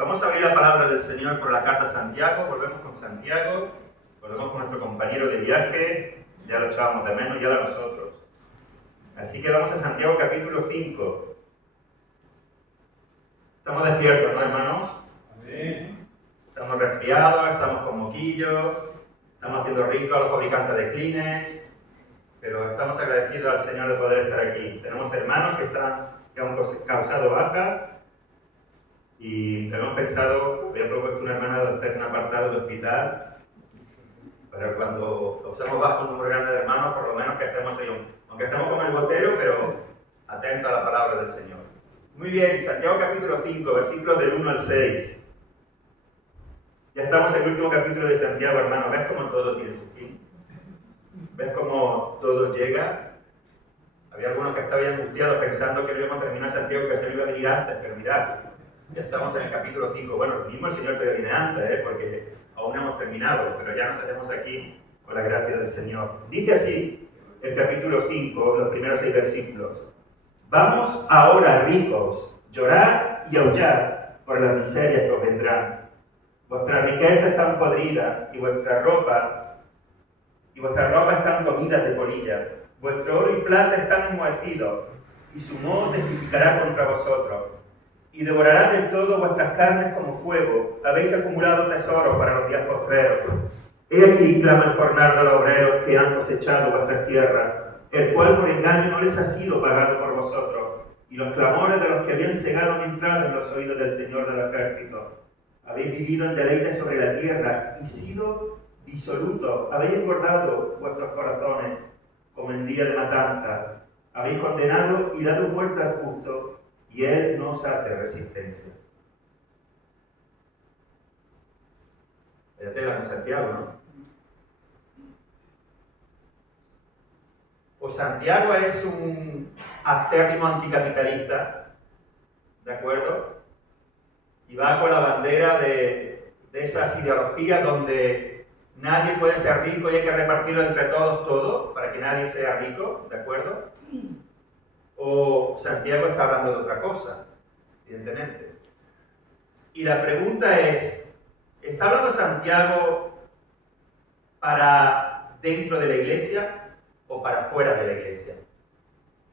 Vamos a abrir la palabra del Señor por la carta a Santiago. Volvemos con Santiago, volvemos con nuestro compañero de viaje. Ya lo echábamos de menos, ya era nosotros. Así que vamos a Santiago capítulo 5. Estamos despiertos, ¿no, hermanos? Amén. Estamos resfriados, estamos con moquillos, estamos haciendo rico a los fabricantes de Kleenex, pero estamos agradecidos al Señor de poder estar aquí. Tenemos hermanos que han causado baja y hemos pensado, había propuesto una hermana de hacer un apartado de hospital para cuando causamos baja un número grande de hermanos, por lo menos que estemos ahí, aunque estemos como el gotero, pero atentos a la palabra del Señor. Muy bien, Santiago capítulo 5, versículos del 1 al 6. Ya estamos en el último capítulo de Santiago, hermano. ¿Ves cómo todo tiene su fin? ¿Ves cómo todo llega? Había algunos que estaban angustiados pensando que no íbamos a terminar Santiago, que se lo iba a venir antes, pero mirad, ya estamos en el capítulo 5. Bueno, mismo el Señor todavía viene antes, porque aún no hemos terminado, pero ya nos hallamos aquí con la gracia del Señor. Dice así el capítulo 5, los primeros 6 versículos. Vamos ahora, ricos, llorad y aullar por las miserias que os vendrán. Vuestras riquezas están podridas y vuestra ropa están comidas de polilla. Vuestro oro y plata están enmohecidos, y su moho testificará contra vosotros. Y devorará del todo vuestras carnes como fuego. Habéis acumulado tesoros para los días postreros. He aquí clama el jornal de los obreros que han cosechado vuestras tierras, el cual por engaño no les ha sido pagado por vosotros. Y los clamores de los que habían cegado han entrado en los oídos del Señor de los ejércitos. Habéis vivido en deleite sobre la tierra y sido disolutos. Habéis engordado vuestros corazones como en día de matanza. Habéis condenado y dado muerte al justo, y él no os hace resistencia. Fíjate la Santiago, ¿no? Pues Santiago es un acérrimo anticapitalista, ¿de acuerdo? Y va con la bandera de esas ideologías donde nadie puede ser rico y hay que repartirlo entre todos todo, para que nadie sea rico, ¿de acuerdo? O Santiago está hablando de otra cosa, evidentemente. Y la pregunta es, ¿está hablando Santiago para dentro de la iglesia o para fuera de la iglesia?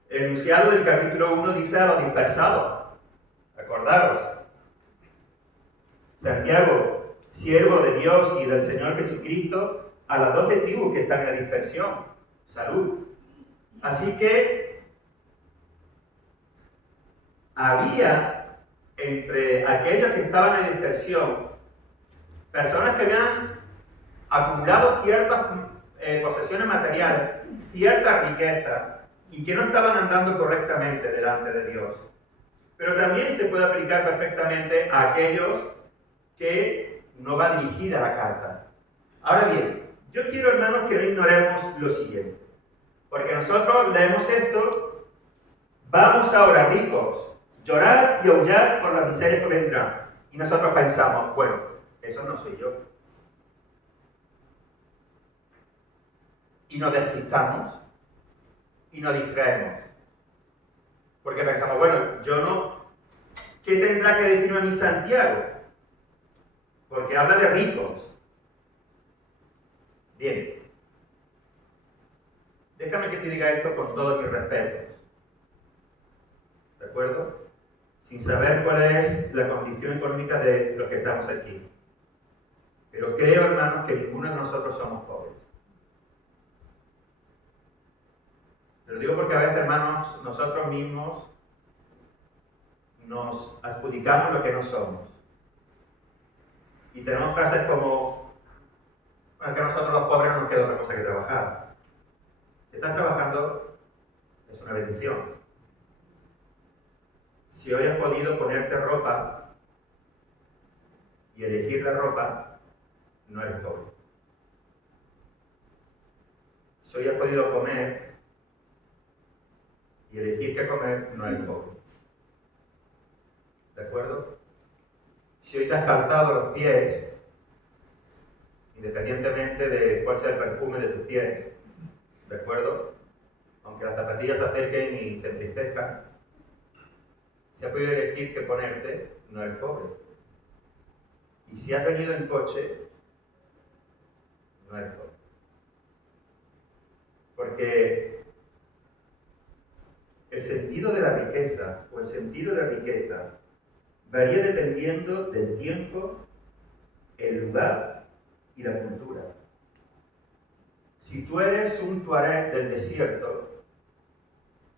El enunciado del capítulo 1 dice a los dispersados, acordaros. Santiago, siervo de Dios y del Señor Jesucristo, a las 12 tribus que están en la dispersión. Salud. Así que había entre aquellos que estaban en la dispersión personas que habían acumulado ciertas posesiones materiales, cierta riqueza, y que no estaban andando correctamente delante de Dios. Pero también se puede aplicar perfectamente a aquellos que no va dirigida la carta. Ahora bien, yo quiero, hermanos, que no ignoremos lo siguiente. Porque nosotros leemos esto, vamos ahora ricos, llorar y aullar por las miserias que vendrán. Y nosotros pensamos, bueno, eso no soy yo. Y nos despistamos y nos distraemos. Porque pensamos, bueno, yo no, ¿qué tendrá que decirme a mí Santiago? Porque habla de ricos. Bien. Déjame que te diga esto con todos mis respetos. ¿De acuerdo? Sin saber cuál es la condición económica de los que estamos aquí. Pero creo, hermanos, que ninguno de nosotros somos pobres. Te lo digo porque a veces, hermanos, nosotros mismos nos adjudicamos lo que no somos. Y tenemos frases como, bueno, que a nosotros los pobres no nos queda otra cosa que trabajar. Si estás trabajando, es una bendición. Si hoy has podido ponerte ropa y elegir la ropa, no eres pobre. Si hoy has podido comer y elegir qué comer, no eres pobre. ¿De acuerdo? Si hoy te has calzado los pies, independientemente de cuál sea el perfume de tus pies, ¿de acuerdo? Aunque las zapatillas se acerquen y se entristezcan, si has podido elegir qué ponerte, no eres pobre. Y si has venido en coche, no eres pobre. Porque el sentido de la riqueza o el sentido de la riqueza varía dependiendo del tiempo, el lugar y la cultura. Si tú eres un tuareg del desierto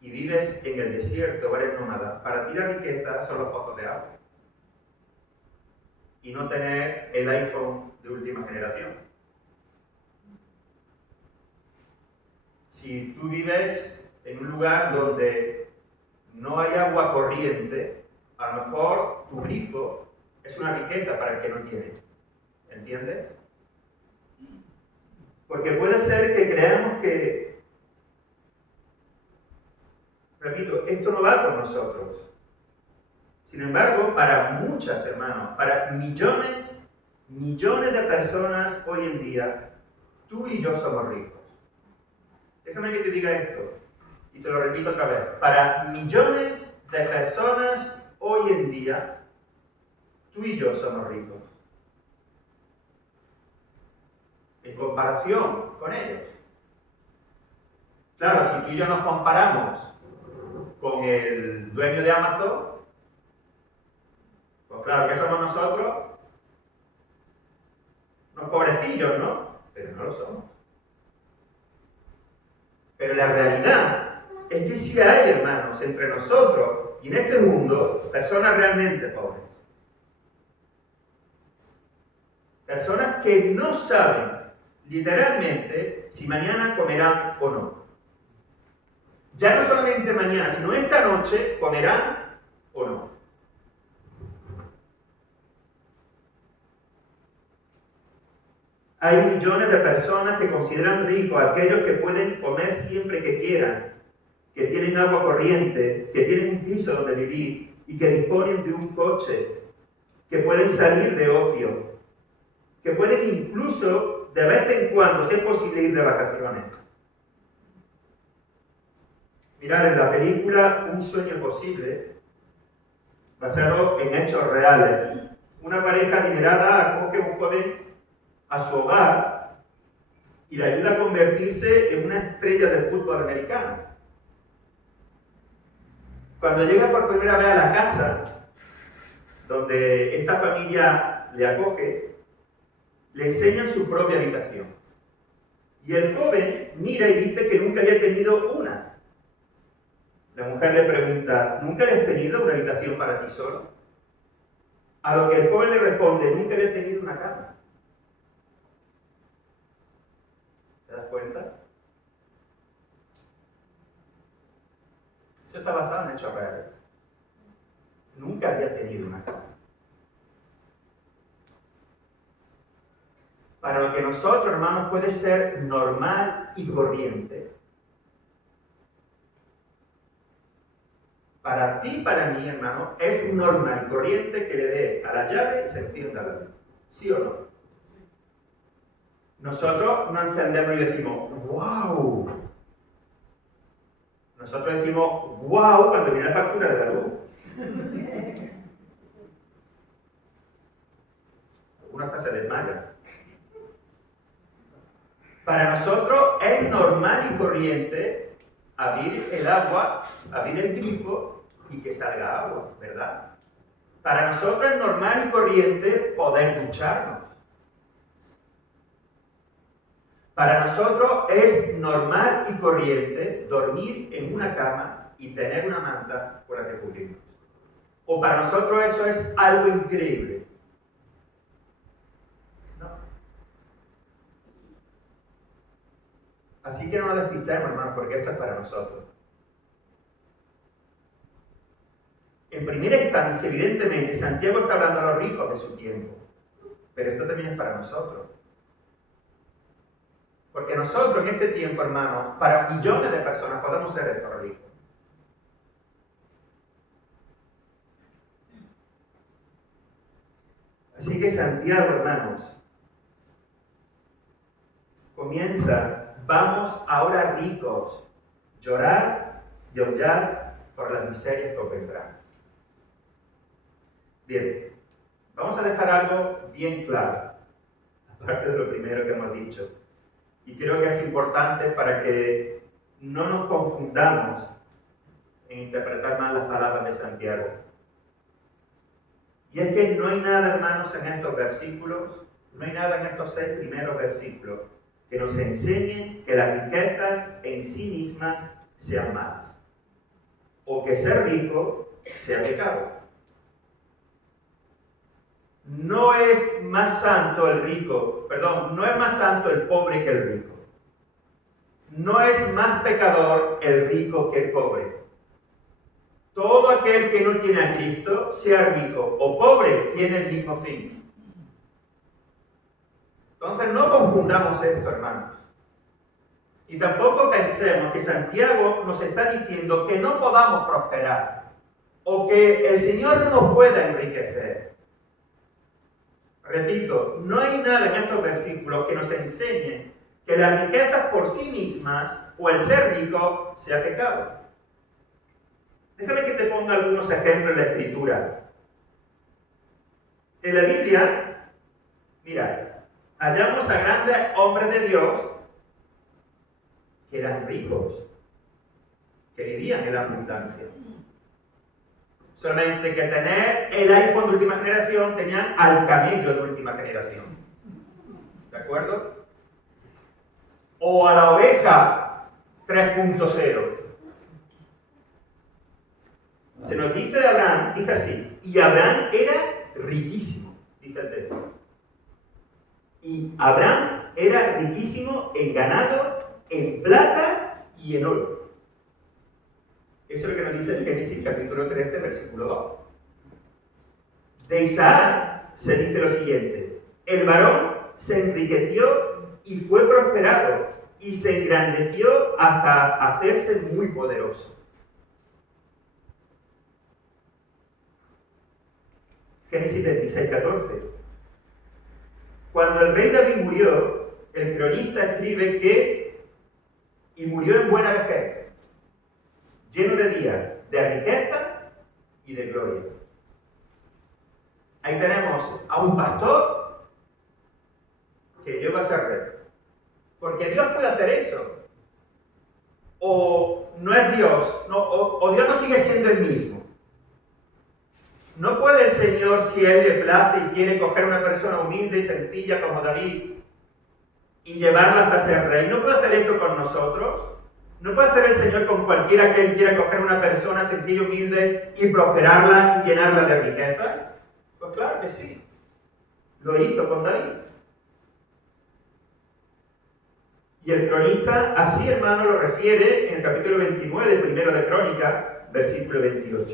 y vives en el desierto o eres nómada, para ti la riqueza son los pozos de agua y no tener el iPhone de última generación. Si tú vives en un lugar donde no hay agua corriente, a lo mejor tu grifo es una riqueza para el que no tiene. ¿Entiendes? Porque puede ser que creamos que, repito, esto no va por nosotros. Sin embargo, para muchas, hermanos, para millones de personas hoy en día, tú y yo somos ricos. Déjame que te diga esto, y te lo repito otra vez. Para millones de personas hoy en día, tú y yo somos ricos. En comparación con ellos. Claro, si tú y yo nos comparamos con el dueño de Amazon, pues claro que somos nosotros, unos pobrecillos, ¿no? Pero no lo somos. Pero la realidad es que sí hay, hermanos, entre nosotros y en este mundo, personas realmente pobres. Personas que no saben literalmente si mañana comerán o no. Ya no solamente mañana, sino esta noche comerán o no. Hay millones de personas que consideran ricos a aquellos que pueden comer siempre que quieran, que tienen agua corriente, que tienen un piso donde vivir y que disponen de un coche, que pueden salir de ocio, que pueden incluso de vez en cuando, si es posible, ir de vacaciones. Mirad, en la película Un sueño posible, basado en hechos reales, una pareja adinerada acoge a un joven a su hogar y le ayuda a convertirse en una estrella del fútbol americano. Cuando llega por primera vez a la casa donde esta familia le acoge, le enseñan su propia habitación. Y el joven mira y dice que nunca había tenido una. La mujer le pregunta, ¿nunca habías tenido una habitación para ti solo? A lo que el joven le responde, nunca había tenido una cama. ¿Te das cuenta? Eso está basado en hechos reales. Nunca había tenido una cama. Para lo que nosotros, hermanos, puede ser normal y corriente, para ti y para mí, hermano, es normal y corriente que le dé a la llave y se encienda la luz. ¿Sí o no? Nosotros no encendemos y decimos, ¡wow! Nosotros decimos, ¡wow! Cuando viene la factura de la luz. Algunos hasta se desmayan. Para nosotros es normal y corriente abrir el agua, abrir el grifo y que salga agua, ¿verdad? Para nosotros es normal y corriente poder ducharnos. Para nosotros es normal y corriente dormir en una cama y tener una manta por la que cubrirnos. O para nosotros eso es algo increíble. No. Así que no nos despistemos, hermanos, porque esto es para nosotros. En primera instancia, evidentemente, Santiago está hablando a los ricos de su tiempo, pero esto también es para nosotros. Porque nosotros en este tiempo, hermanos, para millones de personas podemos ser estos ricos. Así que Santiago, hermanos, comienza, vamos ahora ricos, llorar y aullar por las miserias que os vendrán. Bien, Vamos a dejar algo bien claro, aparte de lo primero que hemos dicho. Y creo que es importante para que no nos confundamos en interpretar mal las palabras de Santiago. Y es que no hay nada, hermanos, en estos versículos, no hay nada en estos 6 primeros versículos que nos enseñe que las riquezas en sí mismas sean malas, o que ser rico sea pecado. No es más santo el rico, no es más santo el pobre que el rico. No es más pecador el rico que el pobre. Todo aquel que no tiene a Cristo, sea rico o pobre, tiene el mismo fin. Entonces no confundamos esto, hermanos. Y tampoco pensemos que Santiago nos está diciendo que no podamos prosperar o que el Señor no nos pueda enriquecer. Repito, no hay nada en estos versículos que nos enseñe que las riquezas por sí mismas o el ser rico sea pecado. Déjame que te ponga algunos ejemplos de la Escritura. En la Biblia, mira, hallamos a grandes hombres de Dios que eran ricos, que vivían en la abundancia. Solamente que tener el iPhone de última generación, tenían al camello de última generación. ¿De acuerdo? O a la oveja 3.0. Se nos dice de Abraham, dice así, y Abraham era riquísimo, dice el texto. Y Abraham era riquísimo en ganado, en plata y en oro. Eso es lo que nos dice el Génesis capítulo 13, versículo 2. De Isaac se dice lo siguiente: el varón se enriqueció y fue prosperado, y se engrandeció hasta hacerse muy poderoso. Génesis 26, 14. Cuando el rey David murió, el cronista escribe que y murió en buena vejez, lleno de días, de riqueza y de gloria. Ahí tenemos a un pastor que llegó a ser rey. Porque Dios puede hacer eso. O no es Dios, o Dios no sigue siendo el mismo. No puede el Señor, si Él le place y quiere coger a una persona humilde y sencilla como David y llevarla hasta ser rey. ¿No puede hacer esto con nosotros? ¿No puede hacer el Señor con cualquiera que Él quiera coger a una persona sencilla y humilde y prosperarla y llenarla de riquezas? Pues claro que sí. Lo hizo con David. Y el cronista, así hermano, lo refiere en el capítulo 29, primero de Crónicas, versículo 28.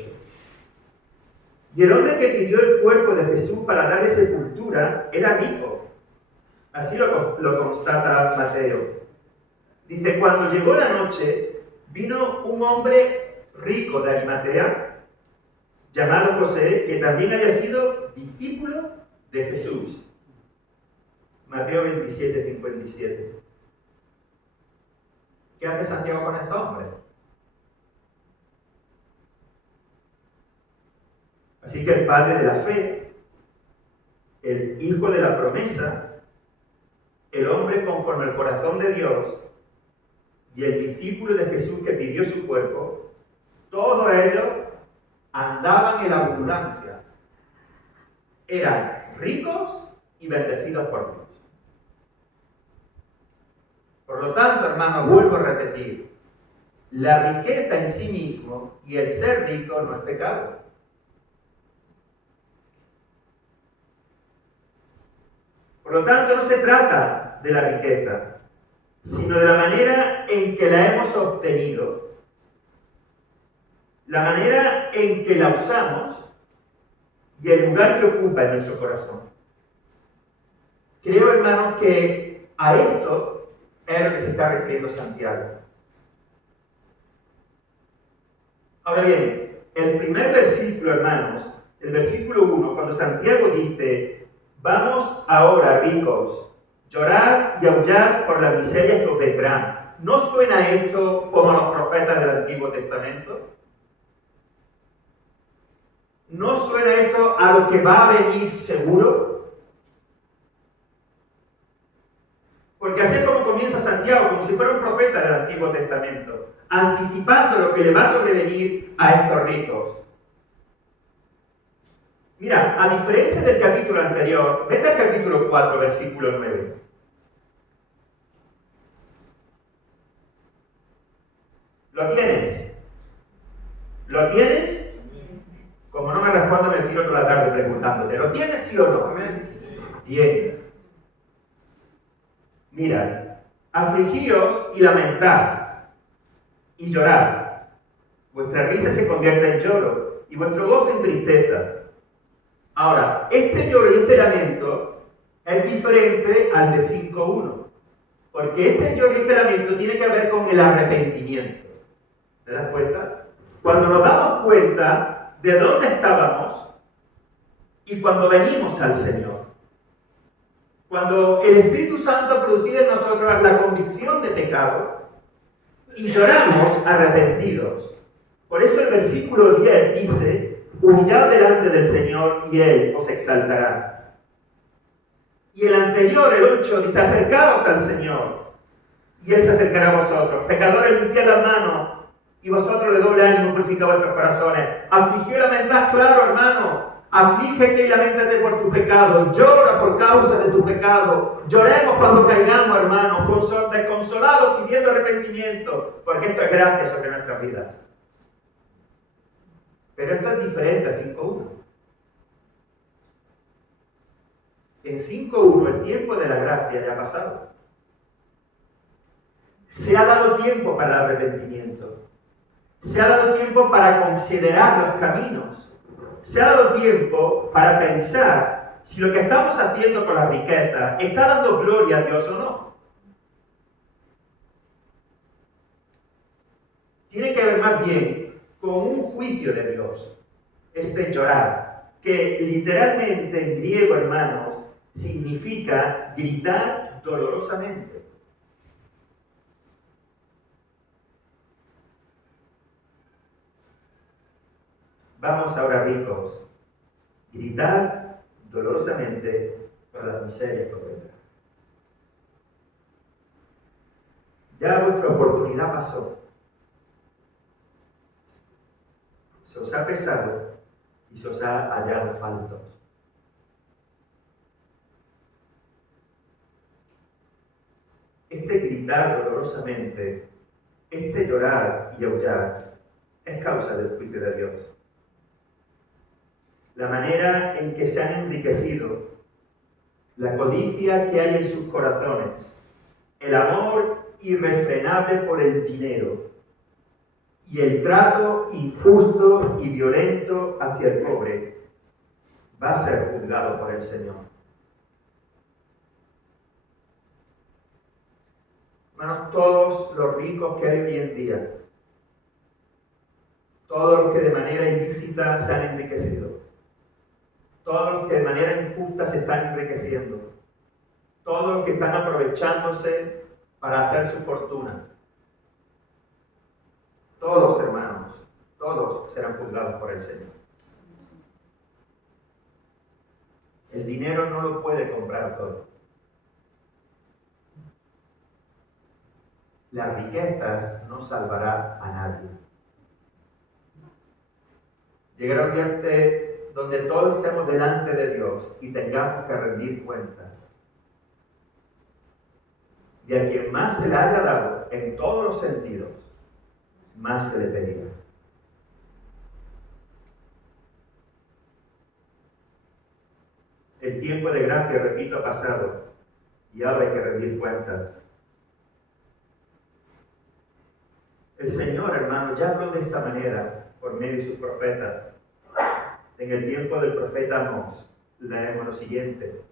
Y el hombre que pidió el cuerpo de Jesús para darle sepultura era rico. Así lo constata Mateo. Dice, cuando llegó la noche, vino un hombre rico de Arimatea, llamado José, que también había sido discípulo de Jesús. Mateo 27, 57. ¿Qué hace Santiago con este hombre? Así que el padre de la fe, el hijo de la promesa, el hombre conforme al corazón de Dios y el discípulo de Jesús que pidió su cuerpo, todos ellos andaban en abundancia. Eran ricos y bendecidos por Dios. Por lo tanto, hermanos, vuelvo a repetir, la riqueza en sí mismo y el ser rico no es pecado. Por lo tanto, no se trata de la riqueza, sino de la manera en que la hemos obtenido, la manera en que la usamos y el lugar que ocupa en nuestro corazón. Creo, hermanos, que a esto es a lo que se está refiriendo Santiago. Ahora bien, el primer versículo, hermanos, el versículo 1, cuando Santiago dice: vamos ahora, ricos, llorar y aullar por las miserias que os vendrán. ¿No suena esto como a los profetas del Antiguo Testamento? ¿No suena esto a lo que va a venir seguro? Porque así es como comienza Santiago, como si fuera un profeta del Antiguo Testamento, anticipando lo que le va a sobrevenir a estos ricos. Mira, a diferencia del capítulo anterior, vete al capítulo 4, versículo 9. ¿Lo tienes? ¿Lo tienes? Como no me respondo, me tiro toda la tarde preguntándote, ¿lo tienes sí o no? Bien. Mira, afligíos y lamentad, y llorad. Vuestra risa se convierte en lloro, y vuestro gozo en tristeza. Ahora, este lloro y este lamento es diferente al de 5.1, porque este lloro y este lamento tiene que ver con el arrepentimiento. ¿Te das cuenta? Cuando nos damos cuenta de dónde estábamos y cuando venimos al Señor. Cuando el Espíritu Santo produce en nosotros la convicción de pecado y lloramos arrepentidos. Por eso el versículo 10 dice: humillad delante del Señor y Él os exaltará. Y el anterior, el 8, dice: acercaos al Señor y Él se acercará a vosotros. Pecadores, limpiad las manos y vosotros de doble ánimo purificad vuestros corazones. Afligió y lamentad, claro, hermano. Aflígete y lamentate por tu pecado. Llora por causa de tu pecado. Lloremos cuando caigamos, hermano. Desconsolados pidiendo arrepentimiento, porque esto es gracia sobre nuestras vidas. Pero esto es diferente a 5.1. En 5.1 el tiempo de la gracia ya ha pasado. Se ha dado tiempo para el arrepentimiento. Se ha dado tiempo para considerar los caminos. Se ha dado tiempo para pensar si lo que estamos haciendo con la riqueza está dando gloria a Dios o no. Tiene que ver más bien con un juicio de Dios, este llorar, que literalmente en griego, hermanos, significa gritar dolorosamente. Vamos ahora, ricos, gritar dolorosamente por las miserias que vendrán. Ya vuestra oportunidad pasó. Se os ha pesado y se os ha hallado faltos. Este gritar dolorosamente, este llorar y aullar, es causa del juicio de Dios. La manera en que se han enriquecido, la codicia que hay en sus corazones, el amor irrefrenable por el dinero y el trato injusto y violento hacia el pobre, va a ser juzgado por el Señor. Hermanos, todos los ricos que hay hoy en día, todos los que de manera ilícita se han enriquecido, todos los que de manera injusta se están enriqueciendo, todos los que están aprovechándose para hacer su fortuna, todos, hermanos, todos serán juzgados por el Señor. El dinero no lo puede comprar todo. Las riquezas no salvará a nadie. Llegará un día donde todos estemos delante de Dios y tengamos que rendir cuentas. Y a quien más se le haya dado en todos los sentidos, más se le pedirá. El tiempo de gracia, repito, ha pasado y ahora hay que rendir cuentas. El Señor, hermano, ya habló de esta manera por medio de sus profetas. En el tiempo del profeta Amós, leemos lo siguiente.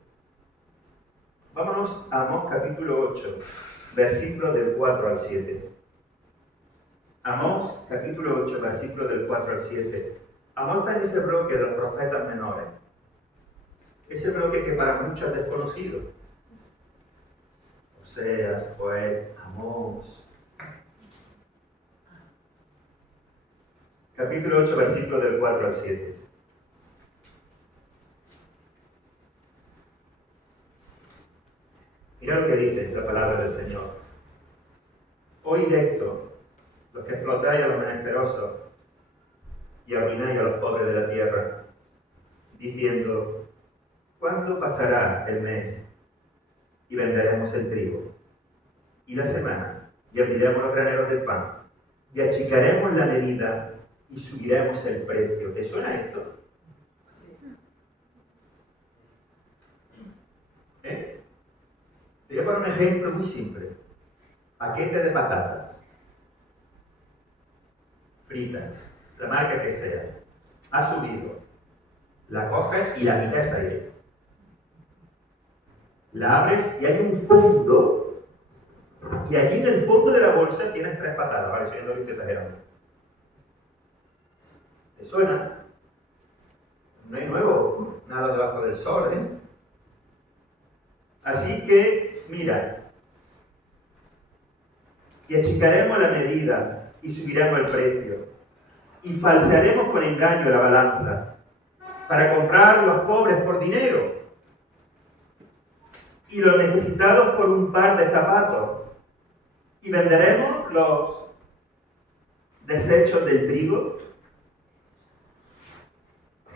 Vámonos a Amós capítulo 8, versículos del 4 al 7. Amós capítulo 8, versículos del 4 al 7. Amós está en ese bloque de los profetas menores. Ese bloque que para muchos es desconocido. Oseas, Joel, Amós. Capítulo 8, versículos del 4 al 7. Mira lo que dice la palabra del Señor. Oíd esto, los que explotáis a los menesterosos y arruináis a los pobres de la tierra, diciendo, ¿cuándo pasará el mes y venderemos el trigo? Y la semana, y abriremos los graneros del pan, y achicaremos la medida y subiremos el precio. ¿Te suena esto? ¿Eh? Te voy a poner un ejemplo muy simple. Paquete de patatas fritas, la marca que sea, ha subido. La coges y la metes ahí. La abres y hay un fondo, y allí en el fondo de la bolsa tienes 3 patatas. Vale, eso yo no lo estoy exagerando. ¿Te suena? No hay nuevo, nada debajo del sol, ¿eh? Así que, mira, y achicaremos la medida y subiremos el precio, y falsearemos con engaño la balanza, para comprar los pobres por dinero, y los necesitados por un par de zapatos, y venderemos los desechos del trigo.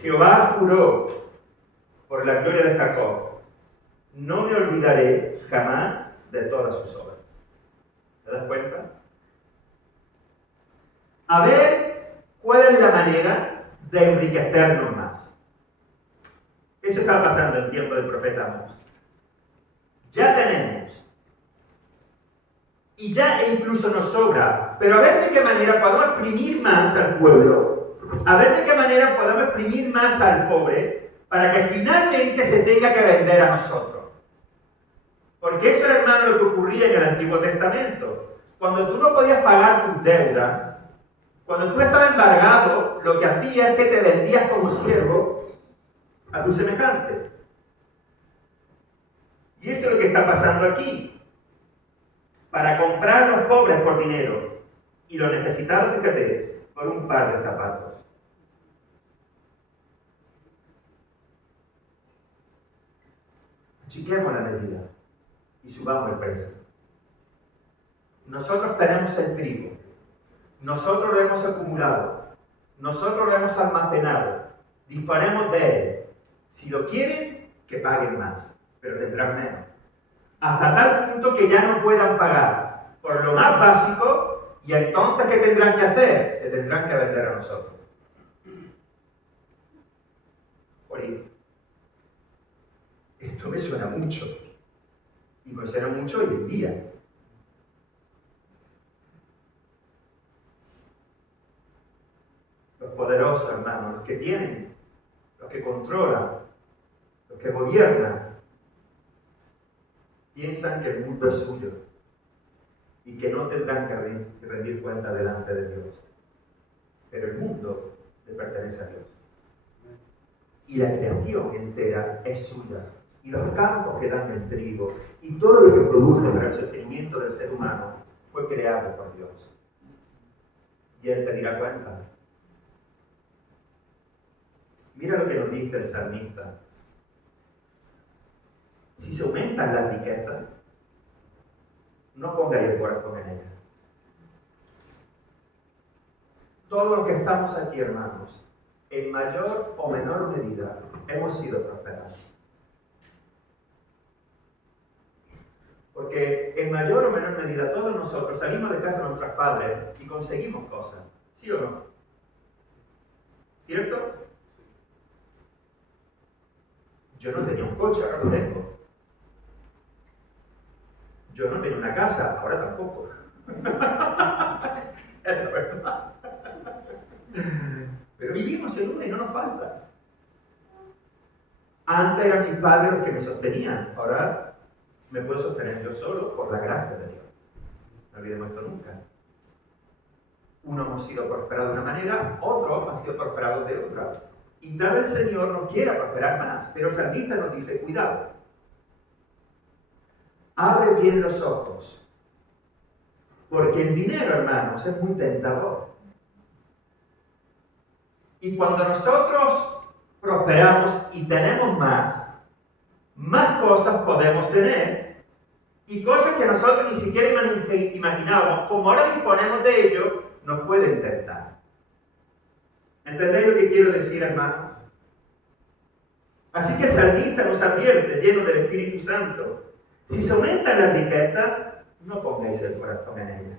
Jehová juró por la gloria de Jacob, no me olvidaré jamás de todas sus obras. ¿Te das cuenta? A ver cuál es la manera de enriquecernos más. Eso estaba pasando en el tiempo del profeta Amós. Ya tenemos. Y ya incluso nos sobra. Pero a ver de qué manera podemos exprimir más al pueblo. A ver de qué manera podemos exprimir más al pobre para que finalmente se tenga que vender a nosotros. Porque eso era, hermano, lo que ocurría en el Antiguo Testamento. Cuando tú no podías pagar tus deudas, cuando tú estabas embargado, lo que hacía es que te vendías como siervo a tu semejante. Y eso es lo que está pasando aquí. Para comprar a los pobres por dinero y los necesitados, fíjate, por un par de zapatos. Achiquemos la medida y subamos el precio. Nosotros tenemos el trigo, nosotros lo hemos acumulado, nosotros lo hemos almacenado, disponemos de él. Si lo quieren, que paguen más, pero tendrán menos. Hasta tal punto que ya no puedan pagar por lo más básico, y entonces ¿qué tendrán que hacer? Se tendrán que vender a nosotros. Joder, esto me suena mucho. Y me suena mucho hoy en día. Los poderosos, hermanos, los que tienen, los que controlan, los que gobiernan, piensan que el mundo es suyo y que no tendrán que rendir cuenta delante de Dios. Pero el mundo le pertenece a Dios. Y la creación entera es suya. Y los campos que dan el trigo y todo lo que produce para el sostenimiento del ser humano fue creado por Dios. Y Él pedirá cuenta. Mira lo que nos dice el salmista. Si se aumentan las riquezas, no pongáis el corazón en ellas. Todos los que estamos aquí, hermanos, en mayor o menor medida, hemos sido prosperados. Porque en mayor o menor medida todos nosotros salimos de casa de nuestros padres y conseguimos cosas. ¿Sí o no? ¿Cierto? Yo no tenía un coche, ahora lo tengo. Yo no tenía una casa, ahora tampoco. Es la verdad. Pero vivimos en una y no nos falta. Antes eran mis padres los que me sostenían, ahora me puedo sostener yo solo por la gracia de Dios. No olvidemos esto nunca. Unos hemos sido prosperados de una manera, otros han sido prosperados de otra. Y tal vez el Señor nos quiera prosperar más, pero el salmista nos dice, cuidado. Abre bien los ojos. Porque el dinero, hermanos, es muy tentador. Y cuando nosotros prosperamos y tenemos más cosas podemos tener, Y cosas que nosotros ni siquiera imaginábamos, como ahora disponemos de ello, nos pueden tentar. ¿Entendéis lo que quiero decir, hermanos? Así que el salmista nos advierte, lleno del Espíritu Santo, si se aumentan las riquezas, no pongáis el corazón en ellas.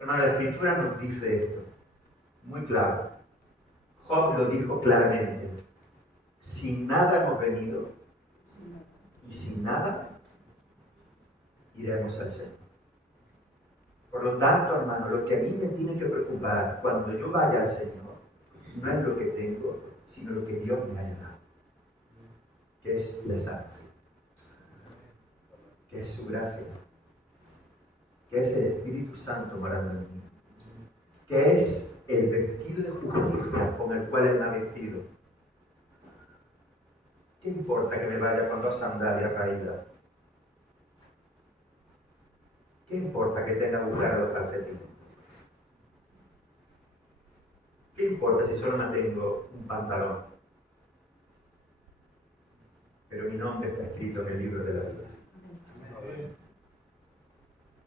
Hermano, la Escritura nos dice esto, muy claro. Job lo dijo claramente. Sin nada hemos venido y sin nada iremos al Señor. Por lo tanto, hermano, lo que a mí me tiene que preocupar cuando yo vaya al Señor no es lo que tengo, sino lo que Dios me ha dado, que es la salvación, que es su gracia, que es el Espíritu Santo morando en mí, que es el vestido de justicia con el cual Él me ha vestido. ¿Qué importa que me vaya con 2 sandalias caídas? ¿Qué importa que tenga agujeros los calcetines? ¿Qué importa si solo mantengo un pantalón? Pero mi nombre está escrito en el libro de la vida.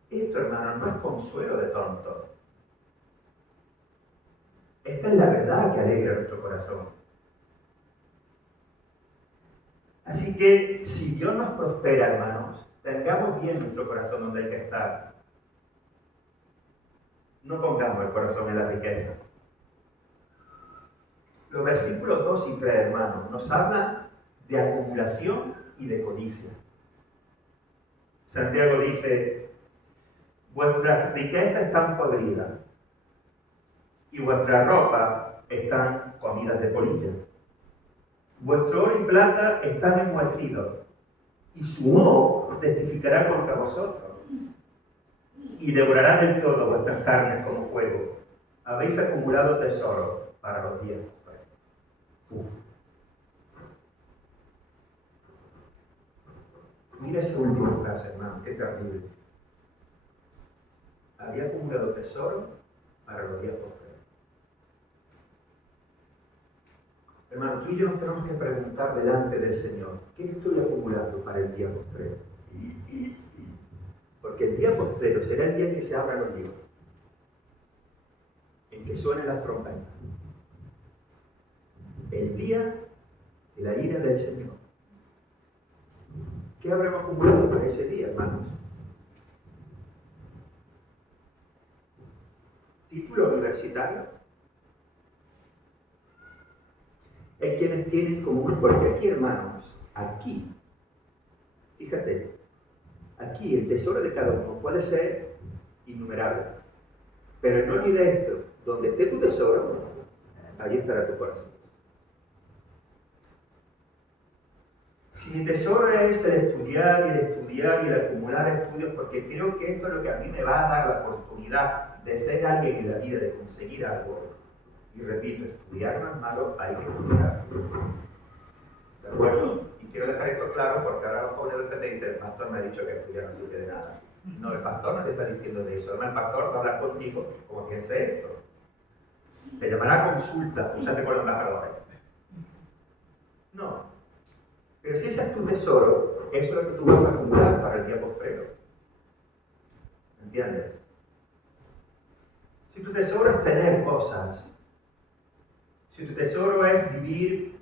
Esto, hermano, no es consuelo de tontos. Esta es la verdad que alegra nuestro corazón. Así que, si Dios nos prospera, hermanos, tengamos bien nuestro corazón donde hay que estar. No pongamos el corazón en la riqueza. Los versículos 2 y 3, hermanos, nos hablan de acumulación y de codicia. Santiago dice, vuestras riquezas están podridas y vuestras ropas están comidas de polilla. Vuestro oro y plata están enmohecidos y su moho testificará contra vosotros y devorará del todo vuestras carnes como fuego. Habéis acumulado tesoros para los días. Mira esa última frase, hermano, qué terrible. Había acumulado tesoro para los días postreros. Hermano, tú y yo nos tenemos que preguntar delante del Señor, ¿qué estoy acumulando para el día postrero? Porque el día postrero será el día en que se abran los libros, en que suenen las trompetas. El día de la ira del Señor. ¿Qué habremos acumulado para ese día, hermanos? ¿Título universitario? Hay quienes tienen común, porque aquí, hermanos, aquí, fíjate, aquí el tesoro de cada uno puede ser innumerable. Pero no olvides esto, donde esté tu tesoro, allí estará tu corazón. Si mi tesoro es el estudiar y el acumular estudios, porque creo que esto es lo que a mí me va a dar la oportunidad de ser alguien en la vida, de conseguir algo. Y repito, estudiar no es malo, hay que estudiar. ¿De acuerdo? Y quiero dejar esto claro porque ahora los jóvenes del CT dicen, el pastor me ha dicho que estudiar no sirve de nada. No, el pastor no te está diciendo de eso. Además, el pastor va a hablar contigo como quien sé esto. Te llamará a consulta, como se hace con los embajadores. No. Pero si ese es tu tesoro, eso es lo que tú vas a acumular para el día postrero. ¿Entiendes? Si tu tesoro es tener cosas, si tu tesoro es vivir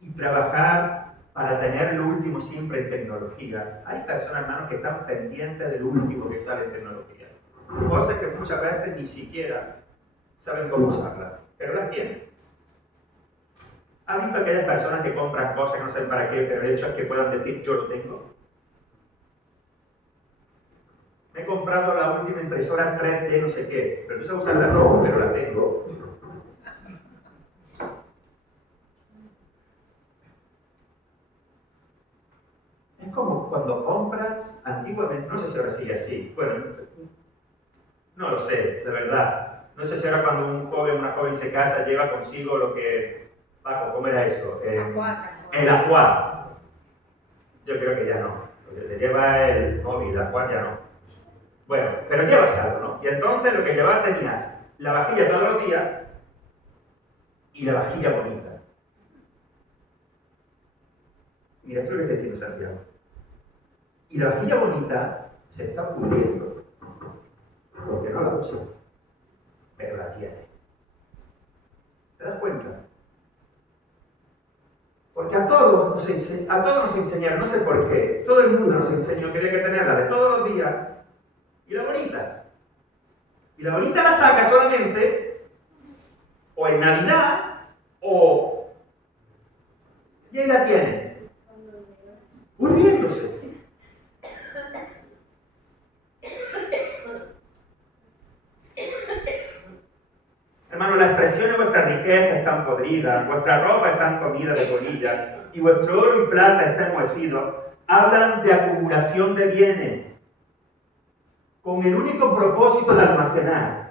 y trabajar para tener lo último siempre en tecnología, hay personas, hermanos, que están pendientes de lo último que sale en tecnología. Cosas que muchas veces ni siquiera saben cómo usarlas, pero las tienen. ¿Has visto aquellas personas que compran cosas que no saben para qué, pero el hecho es que puedan decir, yo lo tengo? Me he comprado la última impresora 3D no sé qué, pero tú sabes usarla no, pero la tengo. Es como cuando compras, antiguamente, no sé si ahora sigue así, bueno, no lo sé, de verdad. No sé si ahora cuando un joven o una joven se casa lleva consigo lo que... Paco, ¿cómo era eso? El ajuar. Yo creo que ya no, porque se lleva el móvil, el ajuar ya no. Bueno, pero llevas algo, ¿no? Y entonces lo que llevabas tenías la vajilla todos los días y la vajilla bonita. Mira, esto es lo que está diciendo Santiago. Y la vajilla bonita se está pudriendo, porque no la usa, pero la tiene. ¿Te das cuenta? Porque a todos nos enseñaron, no sé por qué, todo el mundo nos enseñó que había que tenerla de todos los días, y la bonita. Y la bonita la saca solamente o en Navidad o... Y ahí la tiene, pudriéndose. Hermano, las expresiones de vuestra riqueza están podridas, vuestra ropa está comida de polilla, y vuestro oro y plata está enmohecido. Hablan de acumulación de bienes, con el único propósito de almacenar,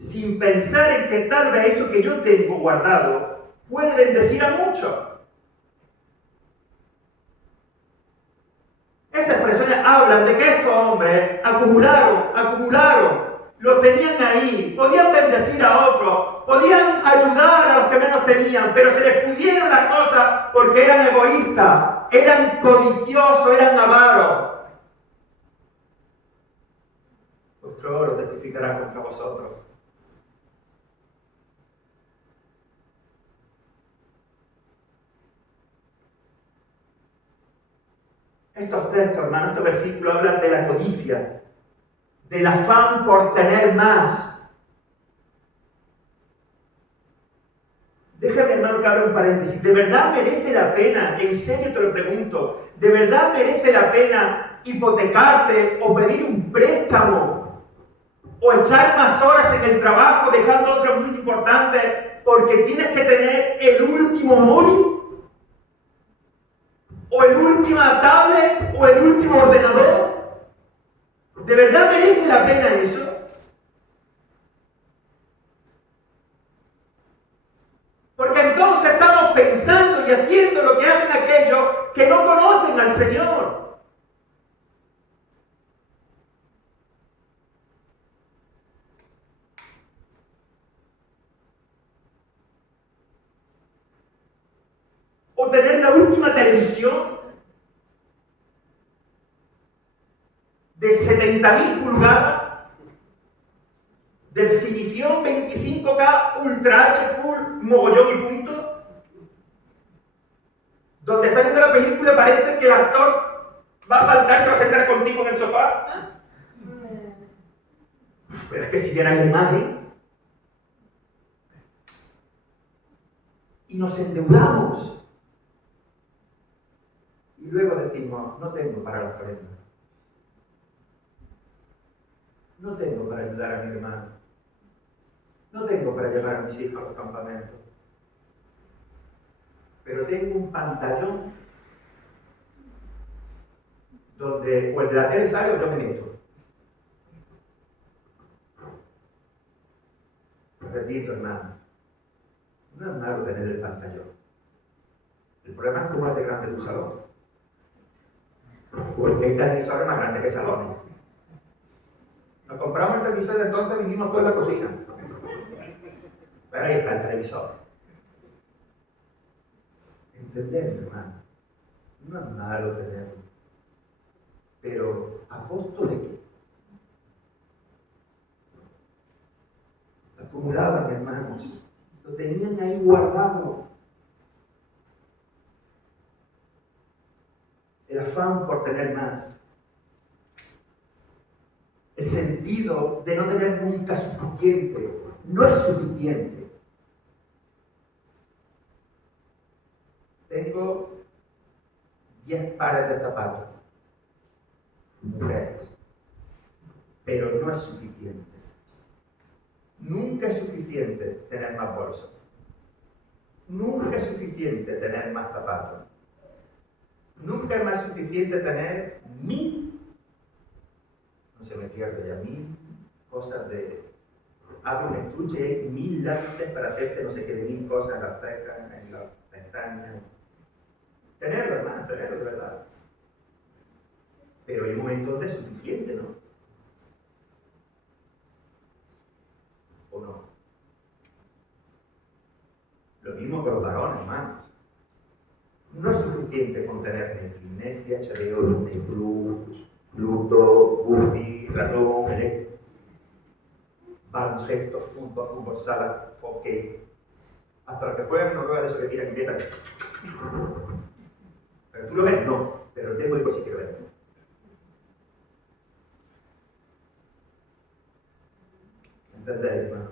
sin pensar en que tal vez eso que yo tengo guardado puede bendecir a muchos. Esas expresiones hablan de que estos hombres acumularon, los tenían ahí, podían bendecir a otros, podían ayudar a los que menos tenían, pero se les pudieron las cosas porque eran egoístas, eran codiciosos, eran avaros. Vuestro oro testificará contra vosotros. Estos textos, hermanos, estos versículos hablan de la codicia, del afán por tener más. Déjame, hermano, que abra un paréntesis. ¿De verdad merece la pena, en serio te lo pregunto, de verdad merece la pena hipotecarte o pedir un préstamo o echar más horas en el trabajo dejando otras muy importantes porque tienes que tener el último móvil o el último tablet o el último ordenador? ¿De verdad merece la pena eso? Porque entonces estamos pensando y haciendo lo que hacen aquellos que no conocen al Señor. O tener la última televisión de 70.000 pulgadas, definición 25K, Ultra H, Full, mogollón y punto, donde está viendo la película y parece que el actor va a saltar, se va a sentar contigo en el sofá. Pero es que si vieran la imagen y nos endeudamos y luego decimos, no tengo para la ofrenda, no tengo para ayudar a mi hermano, no tengo para llevar a mis hijos a los campamentos, pero tengo un pantallón donde o el de la tele sale o yo me meto. Repito, hermano, no es malo tener el pantallón. El problema es cómo es de grande tu salón. Porque hay televisores más grandes que salones. Nos compramos el televisor y entonces vinimos con la cocina. Pero ahí está el televisor. ¿Entendés, hermano? No es malo tenerlo. Pero, ¿a costo de qué? Acumulaban, hermanos. Lo tenían ahí guardado. El afán por tener más. El sentido de no tener nunca suficiente. No es suficiente. Tengo 10 pares de zapatos. Mujeres. Pero no es suficiente. Nunca es suficiente tener más bolsos. Nunca es suficiente tener más zapatos. Nunca es más suficiente tener 1000, no se me pierde ya, 1000 cosas de... Abre un estuche y hay 1000 lápices para hacerte no sé qué de 1000 cosas en las cejas, en las pestañas. Tenerlo, hermano, tenerlo de verdad. Pero hay un momento donde es suficiente, ¿no? ¿O no? Lo mismo con los varones, hermanos. No es suficiente con tener Netflix, HBO, Disney Plus, Pluto, Goofy, Ratón, baloncesto, fútbol sala, hockey. Hasta los que juegan no juegan eso que tiran y metan. Pero tú lo ves, no. Pero tengo y por si quiero ver. ¿Entendéis, hermano?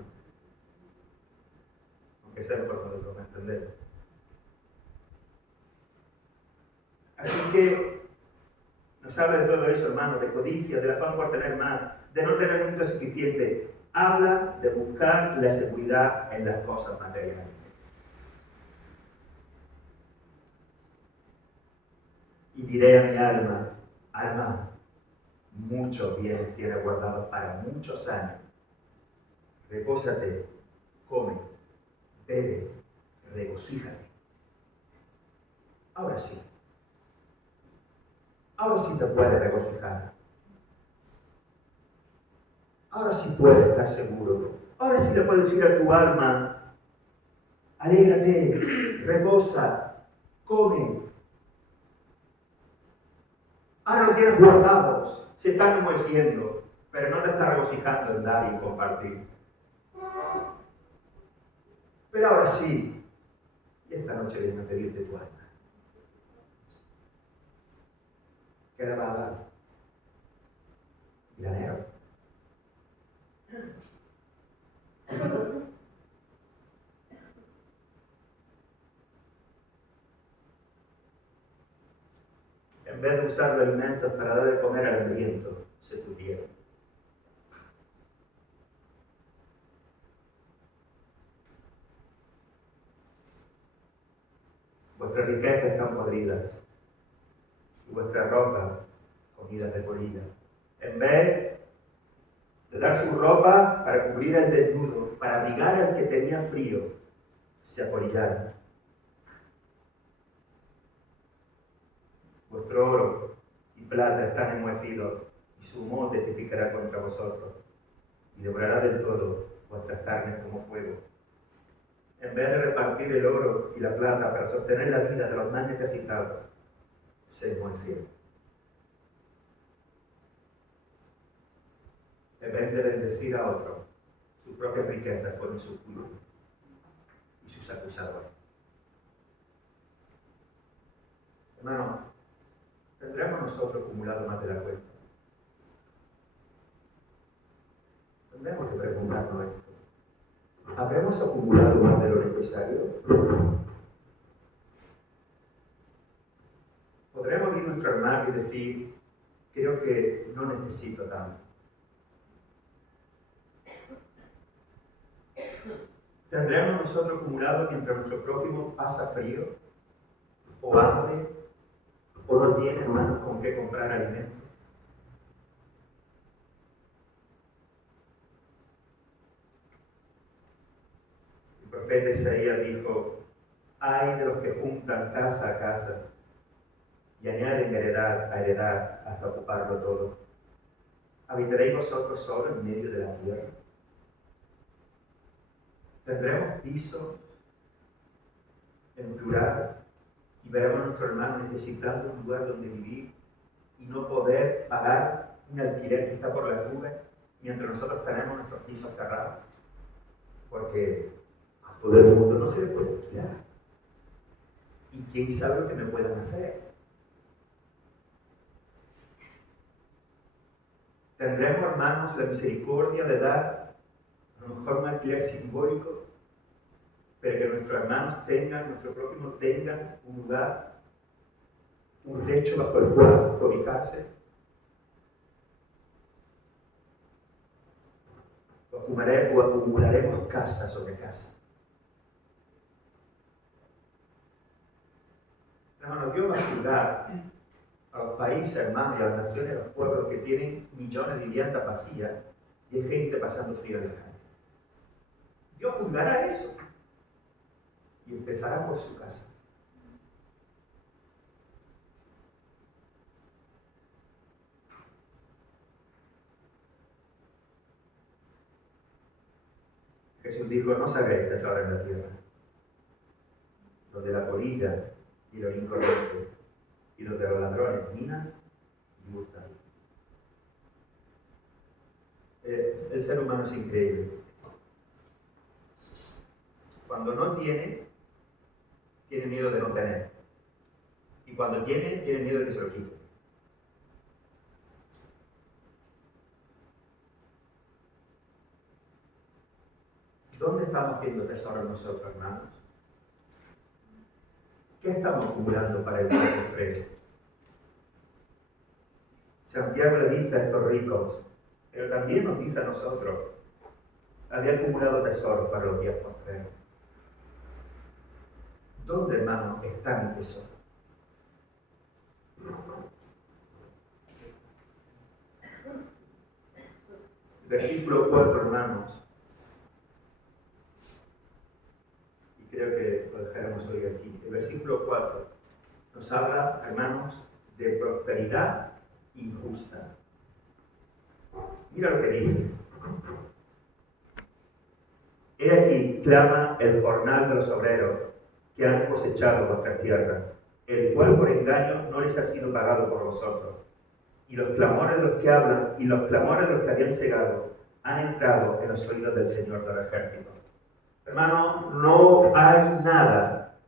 Aunque sea en forma de broma, ¿entendéis? Así que nos habla de todo eso, hermano, de codicia, del afán por tener más, de no tener nunca suficiente. Habla de buscar la seguridad en las cosas materiales. Y diré a mi alma, alma, muchos bienes tienes guardados para muchos años. Repósate, come, bebe, regocíjate. Ahora sí. Ahora sí te puedes regocijar. Ahora sí puedes estar seguro. Ahora sí le puedes decir a tu alma, alégrate, reposa, come. Ahora lo tienes guardados, se están enmoheciendo, pero no te estás regocijando en dar y compartir. Pero ahora sí, y esta noche viene a pedirte tu alma. ¿Qué le va a dar? Granero. En vez de usar los alimentos para dar de comer al hambriento, se tuvieron. Vuestras riquezas están podridas y vuestra ropa comidas de polilla. En vez de dar su ropa para cubrir al desnudo, para abrigar al que tenía frío, se apolillaron. Vuestro oro y plata están enmohecidos, y su humo testificará contra vosotros, y devorará del todo vuestras carnes como fuego. En vez de repartir el oro y la plata para sostener la vida de los más necesitados, se enmohecieron. En vez de bendecir a otro, sus propias riquezas fueron sus juicios y sus acusadores. Hermano, ¿tendremos nosotros acumulado más de la cuenta? Tendremos que preguntarnos esto. ¿Habremos acumulado más de lo necesario? ¿Podremos abrir nuestro armario y decir, creo que no necesito tanto? ¿Tendremos nosotros acumulado mientras nuestro prójimo pasa frío o hambre o no tiene hermanos con qué comprar alimento? El profeta Isaías dijo, ay de los que juntan casa a casa y añaden heredad a heredad hasta ocuparlo todo. ¿Habitaréis vosotros solo en medio de la tierra? ¿Tendremos pisos en plural y veremos a nuestro hermano necesitando un lugar donde vivir y no poder pagar un alquiler que está por las nubes mientras nosotros tenemos nuestros pisos cerrados? Porque a todo el mundo no se le puede alquilar. ¿Y quién sabe lo que me puedan hacer? ¿Tendremos, hermanos, la misericordia de dar a lo mejor un alquiler simbólico, pero que nuestros hermanos tengan, nuestro prójimo tengan un lugar, un techo bajo el cual cobijarse? ¿O acumularemos casa sobre casa? Hermanos, Dios va a juzgar a los países, hermanos, y a las naciones, a los pueblos que tienen millones de viviendas vacías y hay gente pasando frío en la calle. Dios juzgará eso y empezará por su casa. Jesús dijo, no os hagáis tesoro en la tierra, donde la polilla y los incorrectos, y donde los ladrones minan y buscan. El ser humano es increíble. Cuando no tiene miedo de no tener. Y cuando tiene miedo de que se lo quite. ¿Dónde estamos haciendo tesoro nosotros, hermanos? ¿Qué estamos acumulando para el día postrero? Santiago le dice a estos ricos, pero también nos dice a nosotros, había acumulado tesoros para los días postreros. ¿Dónde, hermano, está mi tesoro? Versículo 4, hermanos. Y creo que lo dejaremos hoy aquí. El versículo 4 nos habla, hermanos, de prosperidad injusta. Mira lo que dice. He aquí, clama el jornal de los obreros que han cosechado vuestras tierras, el cual por engaño no les ha sido pagado por vosotros. Y los clamores de los que hablan y los clamores de los que habían cegado han entrado en los oídos del Señor de los ejércitos. Hermano, no hay nada,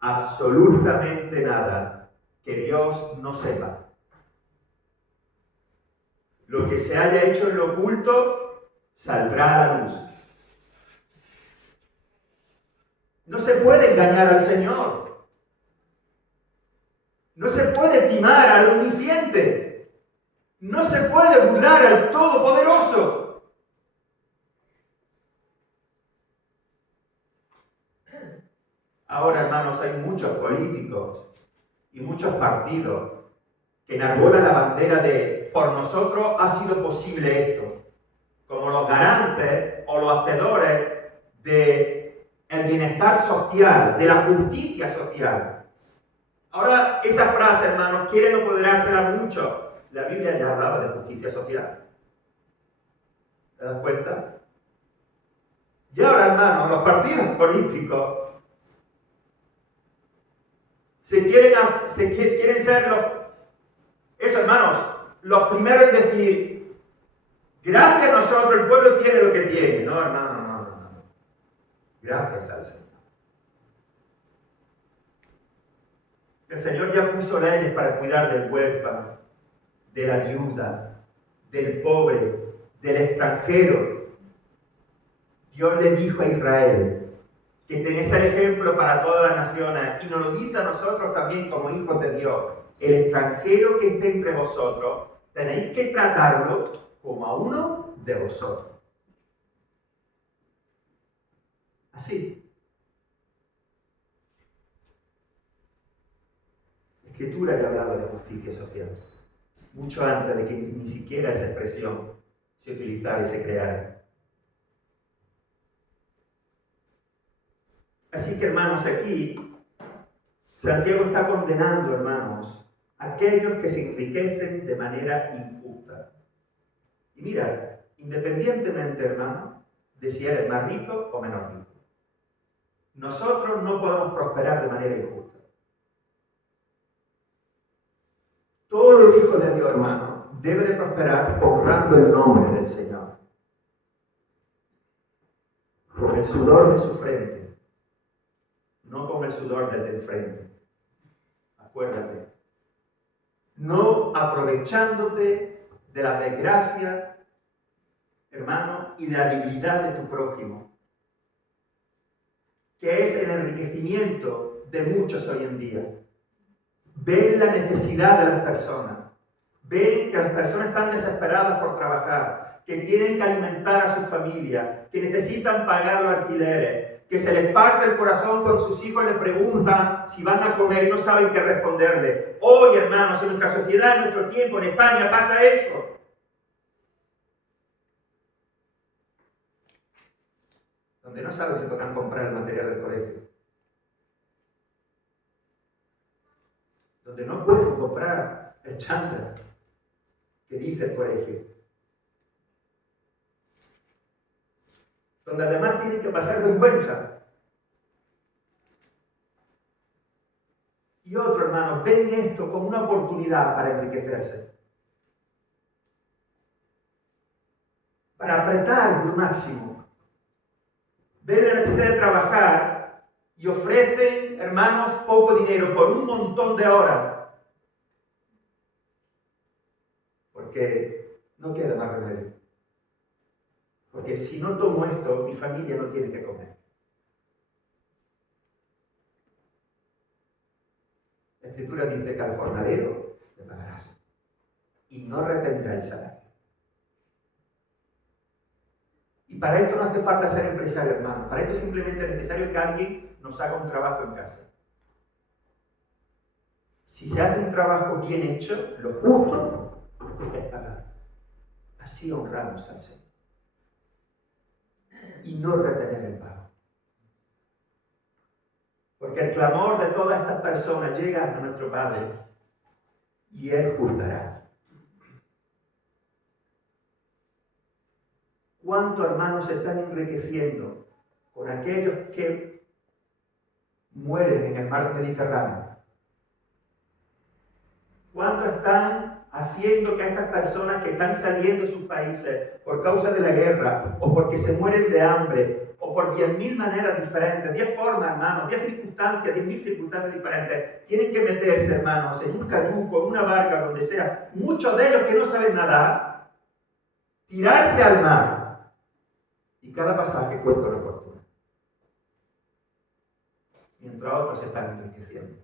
absolutamente nada, que Dios no sepa. Lo que se haya hecho en lo oculto saldrá a la luz. No se puede engañar al Señor. No se puede timar al omnisciente. No se puede burlar al Todopoderoso. Ahora, hermanos, hay muchos políticos y muchos partidos que enarbolan la bandera de por nosotros ha sido posible esto, como los garantes o los hacedores del bienestar social, de la justicia social. Ahora, esa frase, hermanos, quieren apoderársela mucho. La Biblia ya hablaba de justicia social. ¿Te das cuenta? Y ahora, hermanos, los partidos políticos quieren ser los primeros en decir, gracias a nosotros el pueblo tiene lo que tiene. No. Gracias al Señor. El Señor ya puso leyes para cuidar del huérfano, de la viuda, del pobre, del extranjero. Dios le dijo a Israel que tenés el ejemplo para todas las naciones y nos lo dice a nosotros también como hijos de Dios. El extranjero que esté entre vosotros, tenéis que tratarlo como a uno de vosotros. Así. La Escritura ya hablaba de justicia social, mucho antes de que ni siquiera esa expresión se utilizara y se creara. Así que, hermanos, aquí Santiago está condenando, hermanos, a aquellos que se enriquecen de manera injusta. Y mira, independientemente, hermano, de si eres más rico o menos rico, nosotros no podemos prosperar de manera injusta. Todos los hijos de Dios, hermano, deben de prosperar honrando el nombre del Señor. Con el sudor de su frente, no con el sudor del de enfrente. Acuérdate. No aprovechándote de la desgracia, hermano, y de la debilidad de tu prójimo, que es el enriquecimiento de muchos hoy en día. Ven la necesidad de las personas. Ven que las personas están desesperadas por trabajar, que tienen que alimentar a sus familias, que necesitan pagar los alquileres, que se les parte el corazón cuando sus hijos les preguntan si van a comer y no saben qué responderle. Hoy, hermanos, en nuestra sociedad, en nuestro tiempo, en España, pasa eso. Donde no saben si tocan comprar el material del colegio. Donde no pueden comprar el chándal que dice el colegio. Donde además tienen que pasar vergüenza. Y otros, hermanos, ven esto como una oportunidad para enriquecerse. Para apretar lo máximo. Ven la necesidad de trabajar y ofrecen, hermanos, poco dinero por un montón de horas. Porque no queda más remedio. Porque si no tomo esto, mi familia no tiene que comer. La Escritura dice que al jornalero le pagarás y no retendrá el salario. Y para esto no hace falta ser empresario, hermano. Para esto simplemente es necesario que alguien nos haga un trabajo en casa. Si se hace un trabajo bien hecho, lo justo es pagar. Así honramos al Señor. Y no retener el pago. Porque el clamor de todas estas personas llega a nuestro Padre y Él juzgará. ¿Cuántos hermanos se están enriqueciendo con aquellos que mueren en el mar Mediterráneo? ¿Cuántos están haciendo que estas personas que están saliendo de sus países por causa de la guerra o porque se mueren de hambre o por 10.000 maneras diferentes, 10 formas, hermanos, 10 circunstancias, 10.000 circunstancias diferentes, tienen que meterse, hermanos, en un cayuco, en una barca, donde sea, muchos de ellos que no saben nadar, tirarse al mar? Y cada pasaje cuesta una fortuna. Mientras otros se están enriqueciendo.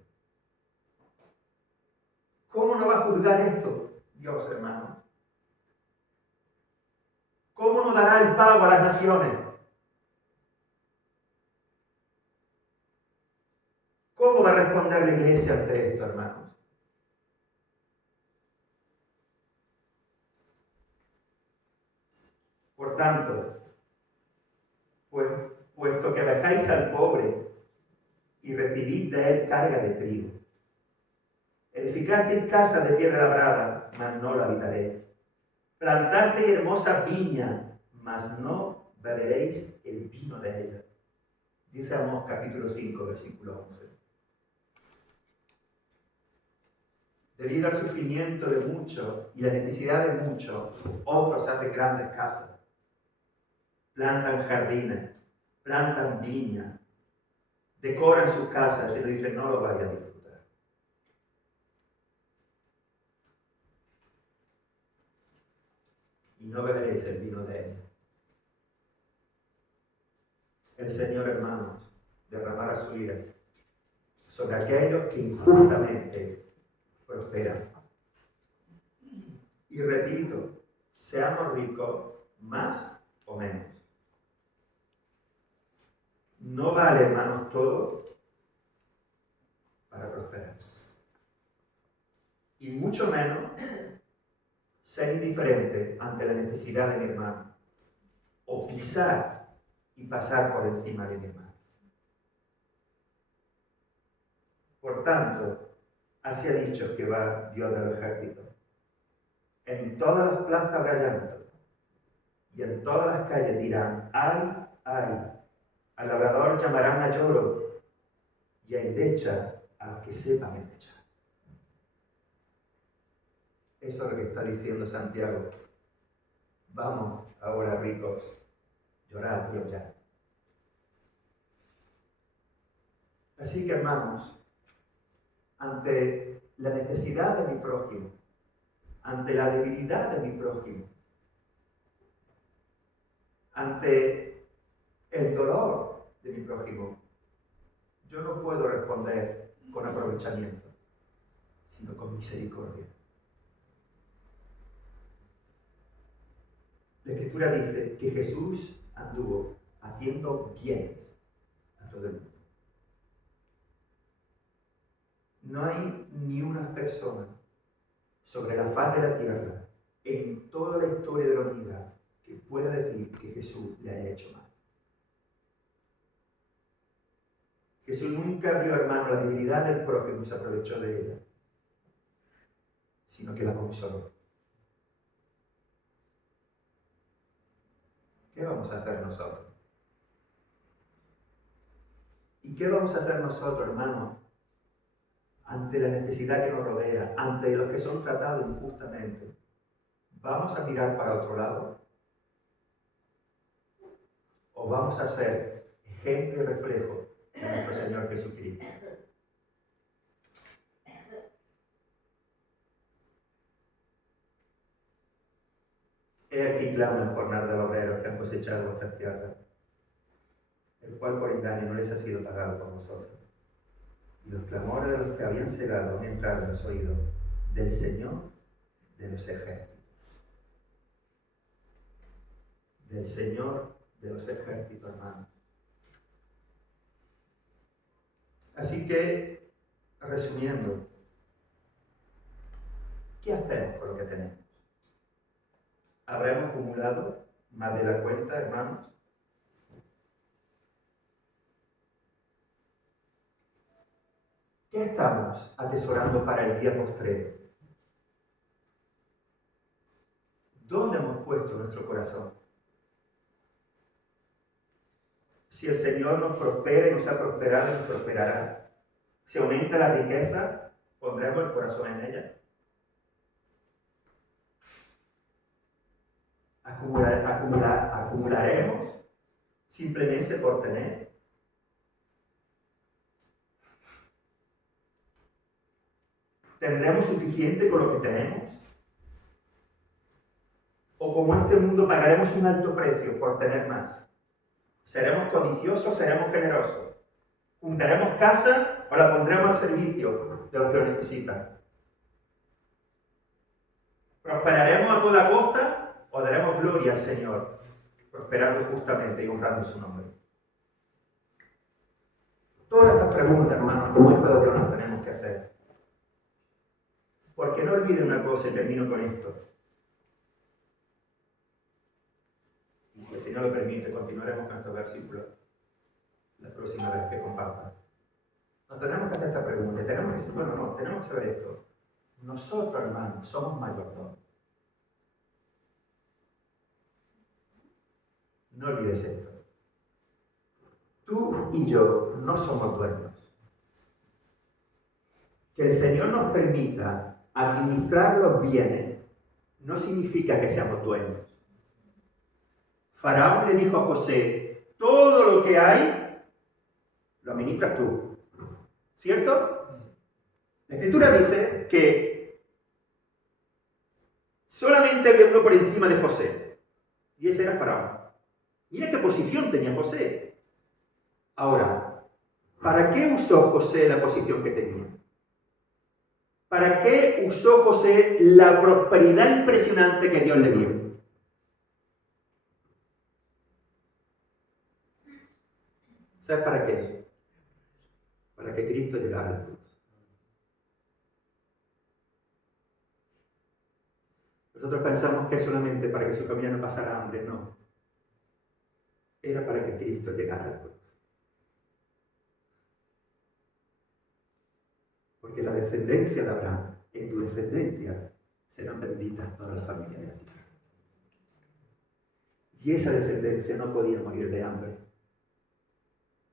¿Cómo no va a juzgar esto Dios, hermano? ¿Cómo no dará el pago a las naciones? ¿Cómo va a responder la iglesia ante esto, hermanos? Por tanto, puesto que dejáis al pobre y recibid de él carga de trigo, edificasteis casa de piedra labrada, mas no la habitaréis. Plantasteis hermosa viña, mas no beberéis el vino de ella. Dice Amós capítulo 5, versículo 11. Debido al sufrimiento de muchos y la necesidad de muchos, otros hacen grandes casas. Plantan jardines, plantan viñas, decoran sus casas y le dicen no lo vaya a disfrutar. Y no beberéis el vino de ella. El Señor, hermanos, derramará su ira sobre aquellos que injustamente prosperan. Y repito, seamos ricos más o menos. No vale, hermanos, todo para prosperar. Y mucho menos ser indiferente ante la necesidad de mi hermano. O pisar y pasar por encima de mi hermano. Por tanto, así ha dicho Jehová, Dios de los ejércitos. En todas las plazas habrá llanto, y en todas las calles dirán, ay, ay. Al labrador llamarán a lloro, y a endecha a los que sepan endechar. Eso es lo que está diciendo Santiago. Vamos ahora, ricos, llorad y hollar. Así que, hermanos, ante la necesidad de mi prójimo, ante la debilidad de mi prójimo, ante el dolor de mi prójimo, yo no puedo responder con aprovechamiento, sino con misericordia. La Escritura dice que Jesús anduvo haciendo bienes a todo el mundo. No hay ni una persona sobre la faz de la tierra, en toda la historia de la humanidad, que pueda decir que Jesús le haya hecho mal. Jesús nunca vio, hermano, la debilidad del prójimo y se aprovechó de ella, sino que la consoló. ¿Qué vamos a hacer nosotros? ¿Y qué vamos a hacer nosotros, hermano, ante la necesidad que nos rodea, ante los que son tratados injustamente, ¿vamos a mirar para otro lado? ¿O vamos a ser ejemplo y reflejo de nuestro Señor Jesucristo? He aquí clama el jornal de los obreros que han cosechado vuestras tierras, el cual por engaño no les ha sido pagado por vosotros. Y los clamores de los que habían cegado han entrado en los oídos del Señor de los ejércitos. Del Señor de los ejércitos, hermanos. Así que, resumiendo, ¿qué hacemos con lo que tenemos? ¿Habremos acumulado más de la cuenta, hermanos? ¿Qué estamos atesorando para el día postrero? ¿Dónde hemos puesto nuestro corazón? Si el Señor nos prospera y nos ha prosperado, nos prosperará. Si aumenta la riqueza, pondremos el corazón en ella. Acumularemos simplemente por tener. ¿Tendremos suficiente con lo que tenemos? ¿O como este mundo pagaremos un alto precio por tener más? ¿Seremos codiciosos? ¿Seremos generosos? ¿Juntaremos casa o la pondremos al servicio de los que lo necesitan? ¿Prosperaremos a toda costa o daremos gloria al Señor, prosperando justamente y honrando su nombre? Todas estas preguntas, hermanos, como hijo de Dios, nos tenemos que hacer. Porque no olviden una cosa y termino con esto. Y si el Señor lo permite, continuaremos con estos versículos la próxima vez que compartan. Nos tenemos que hacer esta pregunta. Tenemos que decir, bueno, no, tenemos que saber esto. Nosotros, hermanos, somos mayordomos. No olvides esto. Tú y yo no somos dueños. Que el Señor nos permita administrar los bienes no significa que seamos dueños. Faraón le dijo a José, todo lo que hay, lo administras tú. ¿Cierto? La Escritura dice que solamente había uno por encima de José, y ese era Faraón. Mira qué posición tenía José. Ahora, ¿para qué usó José la posición que tenía? ¿Para qué usó José la prosperidad impresionante que Dios le dio? ¿Sabes para qué? Para que Cristo llegara a la cruz. Nosotros pensamos que es solamente para que su familia no pasara hambre, no. Era para que Cristo llegara a la cruz. Porque la descendencia de Abraham, en tu descendencia serán benditas todas las familias de la tierra. Y esa descendencia no podía morir de hambre.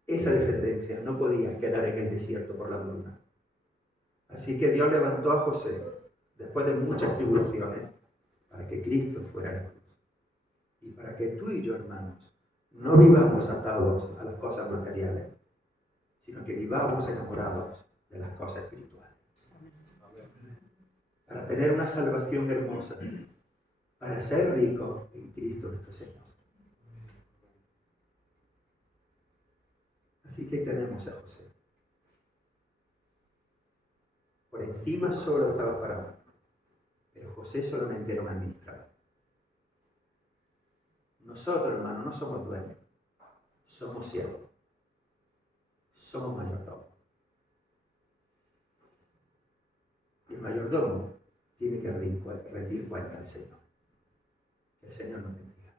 Esa descendencia no podía quedar en el desierto por la hambruna. Así que Dios levantó a José, después de muchas tribulaciones, para que Cristo fuera a la cruz. Y para que tú y yo, hermanos, no vivamos atados a las cosas materiales, sino que vivamos enamorados de las cosas espirituales. Para tener una salvación hermosa, para ser ricos en Cristo nuestro Señor. Así que tenemos a José. Por encima solo estaba Faraón, pero José solamente era un administrador. Nosotros, hermanos, no somos dueños, somos siervos, somos mayordomos. Y el mayordomo tiene que rendir cuenta al Señor. Que el Señor nos bendiga.